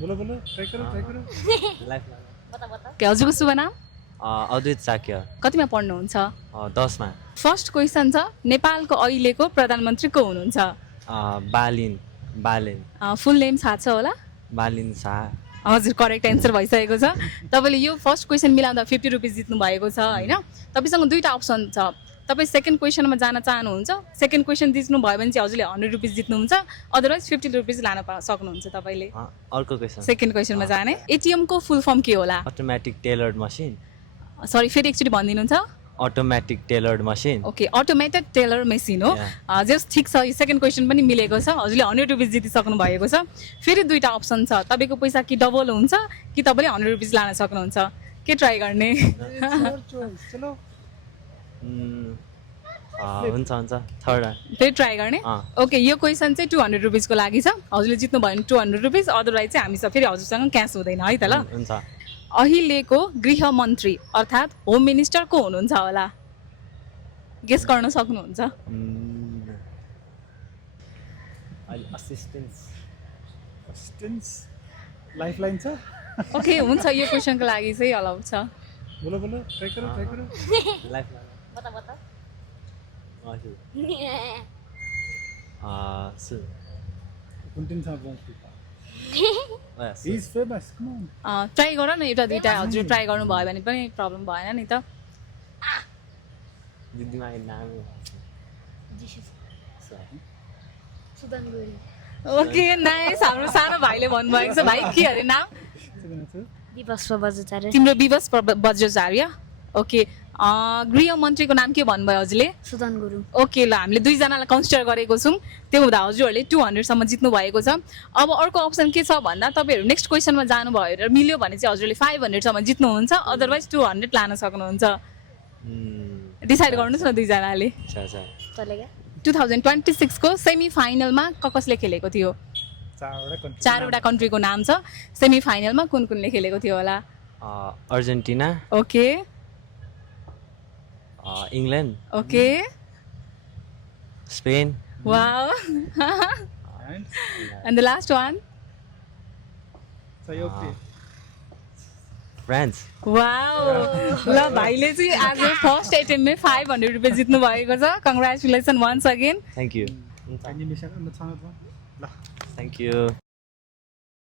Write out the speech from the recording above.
बोलो बोलो ट्राई करो लाइफ के हजुरको शुभ नाम अद्वैत साक्य कतिमा पढ्नुहुन्छ 10 मा फर्स्ट क्वेसन छ नेपालको अहिलेको प्रधानमन्त्री को हुनुहुन्छ बालिन फुल नेम थाहा छ होला बालिन शाह हजुर करेक्ट एन्सर भइसकेको छ तपाईँले यो फर्स्ट क्वेसन मिलाउँदा 50 रुपिस जित्नु भएको छ होइन तपाईँसँग दुईवटा अप्सन छ तपाईँ सेकेन्ड क्वेसनमा जान चाहनुहुन्छ सेकेन्ड क्वेसन जित्नु भयो भने चाहिँ हजुरले 100 रुपिस जित्नुहुन्छ अदरवाइज 50 रुपिस लान सक्नुहुन्छ तपाईँले अर्को क्वेसन सेकेन्ड क्वेसनमा जाने एटिएमको फुल फर्म के होला अटोमेटिक टेलर्ड मसिन सरी फेरि एकचोटि भनिदिनुहुन्छ automatic tailored machine okay automated teller machine हो जस ठिक छ यो सेकेन्ड क्वेसन पनि मिलेको छ हजुरले 100 रुपिस जितिसक्नु भएको छ फेरि दुईवटा अप्सन छ तपाईँको पैसा कि डबल हुन्छ कि तपाईँले 100 रुपिस लान सक्नुहुन्छ के ट्राई गर्ने चलो हुन्छ थर्ड फेरि ट्राई गर्ने ओके यो क्वेसन चाहिँ 200 रुपिसको लागि छ हजुरले जित्नु भयो भने 200 रुपिस अदरवाइज चाहिँ हामीसँग फेरि हजुरसँग क्यास हुँदैन है त ल हुन्छ अहिलेको गृहमन्त्री अर्थात् होम मिनिस्टर को हुनुहुन्छ होला गेस गर्न सक्नुहुन्छ असिस्टेन्स लाइफलाइन छ ओके हुन्छ यो क्वेसनको लागि चाहिँ अलाउ छ बोलो बोलो ट्राई करो लाइफ कुन्टिन he is famous come on try गर न एउटा दुईटा हजुर ट्राई गर्नु भयो भने पनि प्रब्लम भएन नि त दिदीमा नाम ओके नाइस हाम्रो सानो भाइले भन्नुभएको छ भाइ के अरे नाम विवश बज्राचार्य तिम्रो विवश बज्राचार्य ओके गृहमन्त्रीको नाम के भन्नुभयो हजुरले सुदन गुरुङ ओके ल हामीले दुईजनालाई कन्सिडर गरेको छौँ त्यो हुँदा हजुरहरूले 200सम्म जित्नु भएको छ अब अर्को अप्सन के छ भन्दा तपाईँहरू नेक्स्ट क्वेसनमा जानुभयो र मिल्यो भने चाहिँ हजुरले 500सम्म जित्नुहुन्छ अदरवाइज 200 लान सक्नुहुन्छ डिसाइड गर्नुहोस् न दुईजनाले 2026 को सेमी फाइनलमा कसले खेलेको थियो चारवटा कन्ट्रीको नाम छ सेमी फाइनलमा कुन कुनले खेलेको थियो होला Argentina okay England okay Spain wow and the last one France wow ल भाइले चाहिँ आज फर्स्ट एटेम्पमै 500 रुपियाँ जित्नु भएको छ congratulation once again thank you animation thank you